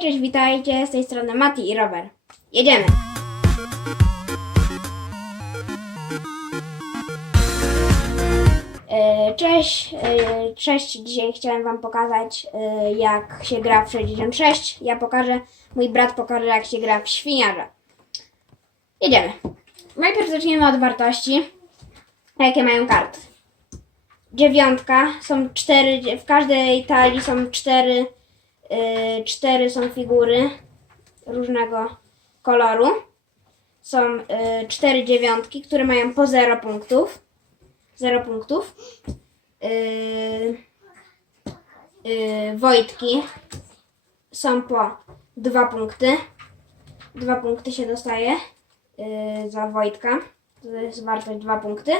Cześć, witajcie, z tej strony Mati i Robert. Jedziemy! E, Cześć, e, cześć, dzisiaj chciałem Wam pokazać e, jak się gra w 66. Ja pokażę, mój brat pokaże jak się gra w świniarza. Jedziemy. Najpierw zaczniemy od wartości, jakie mają karty. Dziewiątka, są cztery, w każdej talii są cztery y, cztery są figury różnego koloru. Są y, cztery dziewiątki, które mają po 0 punktów. 0 punktów. Y, Wojtki są po 2 punkty. 2 punkty się dostaje za Wojtka. To jest wartość 2 punkty.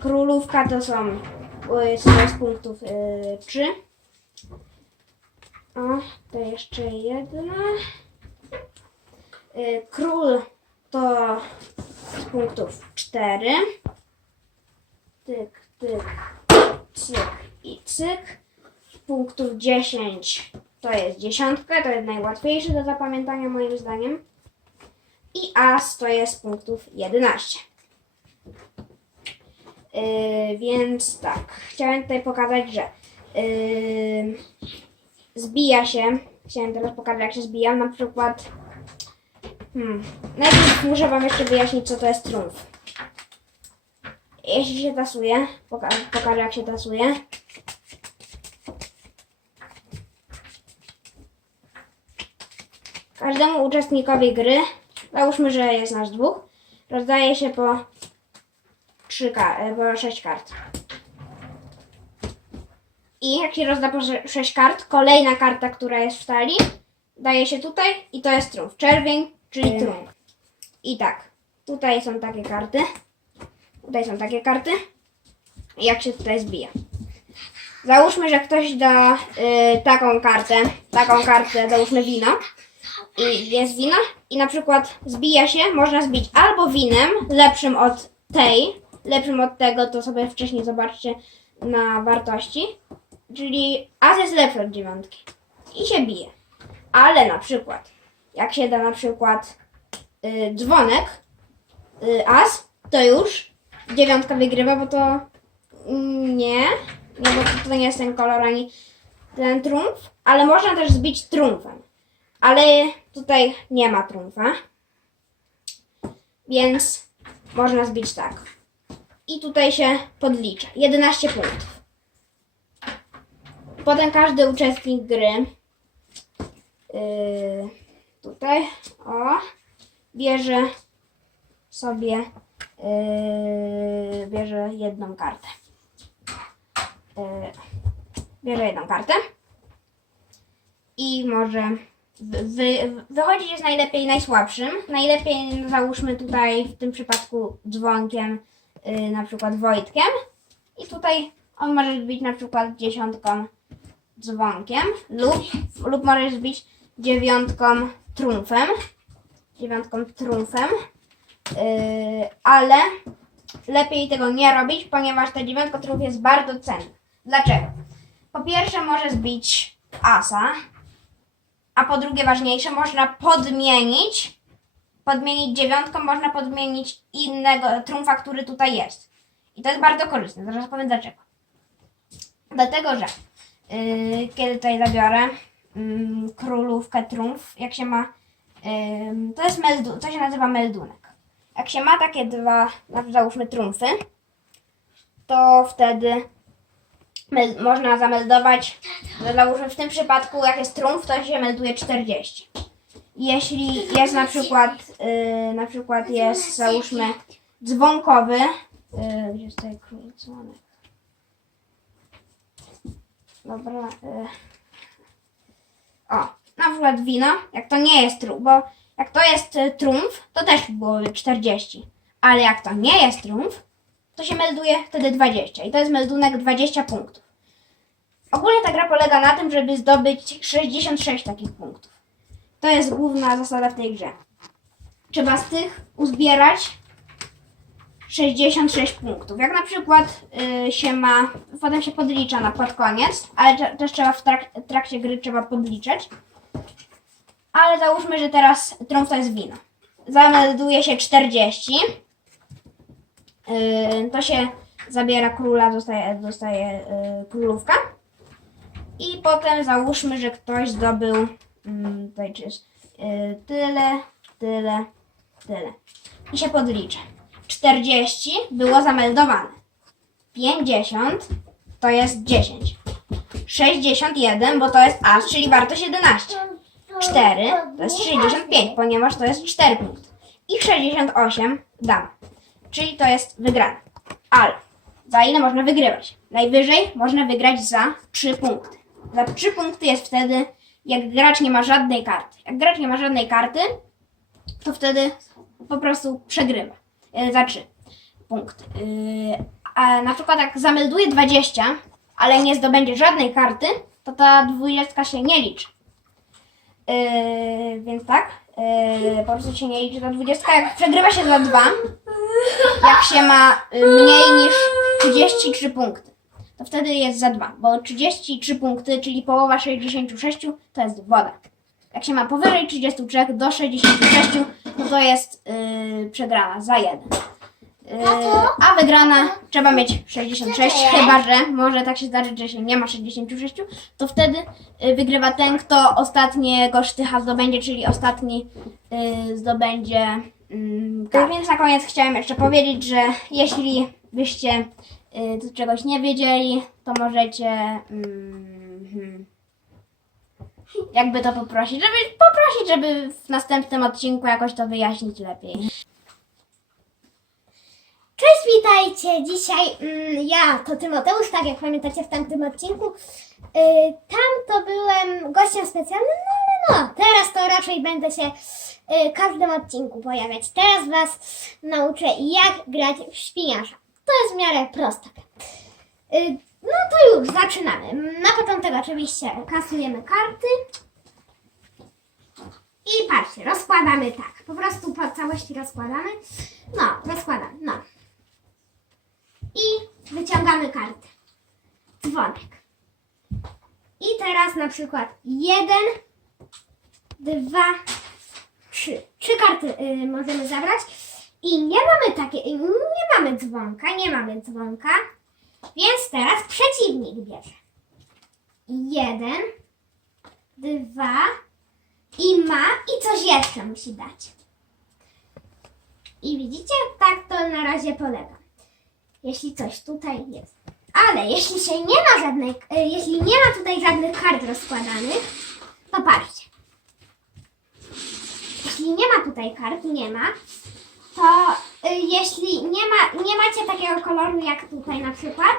Królówka to są jest punktów y, 3. O, to jeszcze jedna. Y, Król to z punktów 4. Tyk, tyk, cyk i cyk. Z punktów 10 to jest dziesiątka, to jest najłatwiejsze do zapamiętania moim zdaniem. I as to jest z punktów 11. Yy, więc tak, chciałem tutaj pokazać, że yy, zbija się. Chciałem teraz pokazać, jak się zbija. Na przykład. Hmm. Najpierw muszę Wam jeszcze wyjaśnić, co to jest trumf. Jeśli się tasuje, poka pokażę, jak się tasuje. Każdemu uczestnikowi gry, załóżmy, że jest nas dwóch, rozdaje się po, trzy ka- e, po sześć kart. I jak się rozda po sze- sześć kart, kolejna karta, która jest w talii, daje się tutaj i to jest trumf. Czerwień, czyli trumf. I tak, tutaj są takie karty. Tutaj są takie karty. Jak się tutaj zbija. Załóżmy, że ktoś da y, taką kartę, taką kartę, załóżmy wino. I jest wino i na przykład zbija się, można zbić albo winem lepszym od tej, lepszym od tego, to sobie wcześniej zobaczcie na wartości. Czyli as jest lepszy od dziewiątki. I się bije. Ale na przykład, jak się da na przykład y, dzwonek, y, as, to już dziewiątka wygrywa, bo to nie, nie, bo to, to nie jest ten kolor ani ten trumf, ale można też zbić trumfem. Ale tutaj nie ma trumfa, więc można zbić tak. I tutaj się podlicza. 11 punktów. Potem każdy uczestnik gry yy, tutaj o bierze sobie yy, bierze jedną kartę. Yy, bierze jedną kartę i może wy, wy, wychodzić jest najlepiej najsłabszym. Najlepiej załóżmy tutaj w tym przypadku dzwonkiem, yy, na przykład Wojtkiem. I tutaj on może być na przykład dziesiątką dzwonkiem lub, lub możesz zbić dziewiątką trumfem. Dziewiątką trumfem. Yy, ale lepiej tego nie robić, ponieważ ta dziewiątka trumf jest bardzo cenna. Dlaczego? Po pierwsze może zbić asa, a po drugie ważniejsze, można podmienić podmienić dziewiątką, można podmienić innego trumfa, który tutaj jest. I to jest bardzo korzystne. Zaraz powiem dlaczego. Dlatego, że yy, kiedy tutaj zabiorę yy, królówkę trumf, jak się ma, to jest meldu, to się nazywa meldunek. Jak się ma takie dwa, załóżmy trumfy, to wtedy można zameldować, załóżmy w tym przypadku jak jest trumf, to się melduje 40. Jeśli jest na przykład, yy, na przykład jest załóżmy dzwonkowy, yy, gdzie jest tutaj król dzwonek? Dobra. y. O, na przykład wino, jak to nie jest trumf, bo jak to jest y, trumf, to też byłoby 40. Ale jak to nie jest trumf, to się melduje wtedy 20. I to jest meldunek 20 punktów. Ogólnie ta gra polega na tym, żeby zdobyć 66 takich punktów. To jest główna zasada w tej grze. Trzeba z tych uzbierać 66 punktów. Jak na przykład y, się ma, potem się podlicza na pod koniec, ale te- też trzeba w trak, trakcie gry trzeba podliczać. Ale załóżmy, że teraz trąb to jest wino. Zamelduje się 40. Yy, to się zabiera króla, dostaje, dostaje yy, królówka. I potem załóżmy, że ktoś zdobył mm, tutaj czy jest, yy, tyle, tyle, tyle. I się podliczę. 40 było zameldowane. 50 to jest 10. 61, bo to jest as, czyli wartość 11. 4 to jest 65, ponieważ to jest 4 punkty. I 68 dam. Czyli to jest wygrane. Ale za ile można wygrywać? Najwyżej można wygrać za 3 punkty. Za 3 punkty jest wtedy, jak gracz nie ma żadnej karty. Jak gracz nie ma żadnej karty, to wtedy po prostu przegrywa. E, Za 3 punkty. Yy, A na przykład jak zamelduje 20, ale nie zdobędzie żadnej karty, to ta 20 się nie liczy. Yy, więc tak, po prostu się nie liczy ta 20. Jak przegrywa się za 2, jak się ma mniej niż 33 punkty, to wtedy jest za 2, bo 33 punkty, czyli połowa 66, to jest woda. Jak się ma powyżej 33 do 66, no to jest yy, przegrana za 1. Yy, a wygrana trzeba mieć 66, chyba że może tak się zdarzyć, że się nie ma 66, to wtedy y, wygrywa ten, kto ostatniego sztycha zdobędzie, czyli ostatni y, zdobędzie mm, kartę. Więc na koniec chciałem jeszcze powiedzieć, że jeśli byście y, tu czegoś nie wiedzieli, to możecie hmm, jakby to poprosić, żeby poprosić, żeby w następnym odcinku jakoś to wyjaśnić lepiej. Cześć, witajcie! Dzisiaj mm, ja, to Tymoteusz, tak jak pamiętacie w tamtym odcinku. Yy, tam to byłem gościem specjalnym, no ale no, teraz to raczej będę się yy, każdym odcinku pojawiać. Teraz Was nauczę, jak grać w świniarza. To jest w miarę proste. Yy, no to już, zaczynamy. Na początek oczywiście kasujemy karty. I patrzcie, rozkładamy tak. Po prostu po całości rozkładamy. No, rozkładamy, no. I wyciągamy kartę. Dzwonek. I teraz na przykład jeden, dwa, trzy. Trzy karty y, możemy zabrać. I nie mamy takie, y, nie mamy dzwonka, nie mamy dzwonka. Więc teraz przeciwnik bierze. Jeden, dwa i ma i coś jeszcze musi dać. I widzicie, tak to na razie polega jeśli coś tutaj jest. Ale jeśli się nie ma żadnej, e, jeśli nie ma tutaj żadnych kart rozkładanych, to patrzcie. Jeśli nie ma tutaj kart, nie ma, to y, jeśli nie, ma, nie macie takiego koloru jak tutaj na przykład,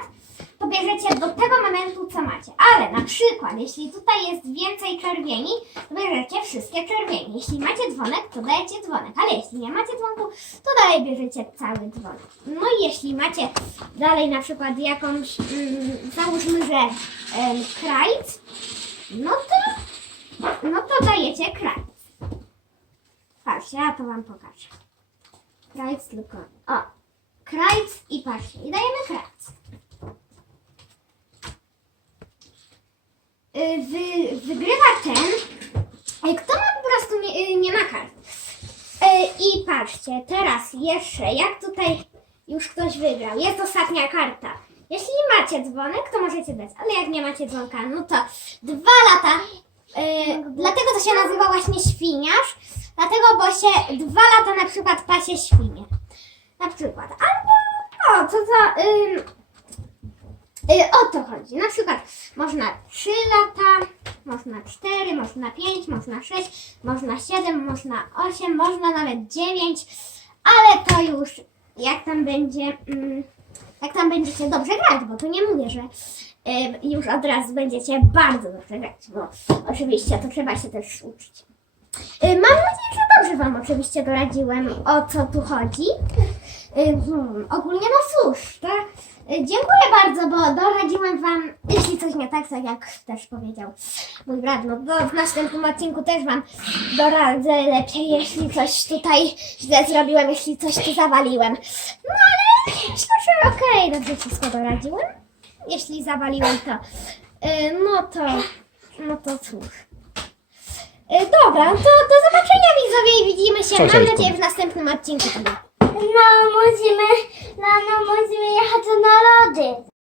to bierzecie do tego momentu, co macie. Ale na przykład, jeśli tutaj jest więcej czerwieni, to bierzecie wszystkie czerwieni. Jeśli macie dzwonek, to dajecie dzwonek. Ale jeśli nie macie dzwonku, to dalej bierzecie cały dzwonek. No i jeśli macie dalej na przykład jakąś, mm, załóżmy, że em, krajc, no to, no to dajecie krajc. Patrzcie, ja to wam pokażę. Krajc tylko, o, krajc i patrzcie, i dajemy krajc. Y, wy, wygrywa ten, y, kto ma po prostu nie, y, nie ma kart. I patrzcie, teraz jeszcze, jak tutaj już ktoś wygrał, jest ostatnia karta. Jeśli macie dzwonek, to możecie dać, ale jak nie macie dzwonka, no to dwa lata. Y, dlatego to się nazywa właśnie świniarz, dlatego, bo się dwa lata na przykład pasie świnie. Na przykład. Albo, o, co za... ym, Y, o to chodzi. Na przykład można 3 lata, można 4, można 5, można 6, można 7, można 8, można nawet 9, ale to już jak tam będzie, mm, jak tam będziecie dobrze grać, bo tu nie mówię, że już od razu będziecie bardzo dobrze grać, bo oczywiście to trzeba się też uczyć. Mam nadzieję, że dobrze Wam oczywiście doradziłem, o co tu chodzi. hmm, ogólnie no cóż, tak? Dziękuję bardzo, bo doradziłem wam, jeśli coś nie tak, tak jak też powiedział mój brat, no to w następnym odcinku też wam doradzę lepiej, jeśli coś tutaj źle zrobiłem, jeśli coś tu zawaliłem. No ale myślę, że okej, dobrze wszystko doradziłem jeśli zawaliłem to. Y, no to, no to cóż. Y, dobra, to do zobaczenia widzowie i widzimy się, mam nadzieję, w następnym odcinku. No, musimy, no, no, musimy jechać na lody.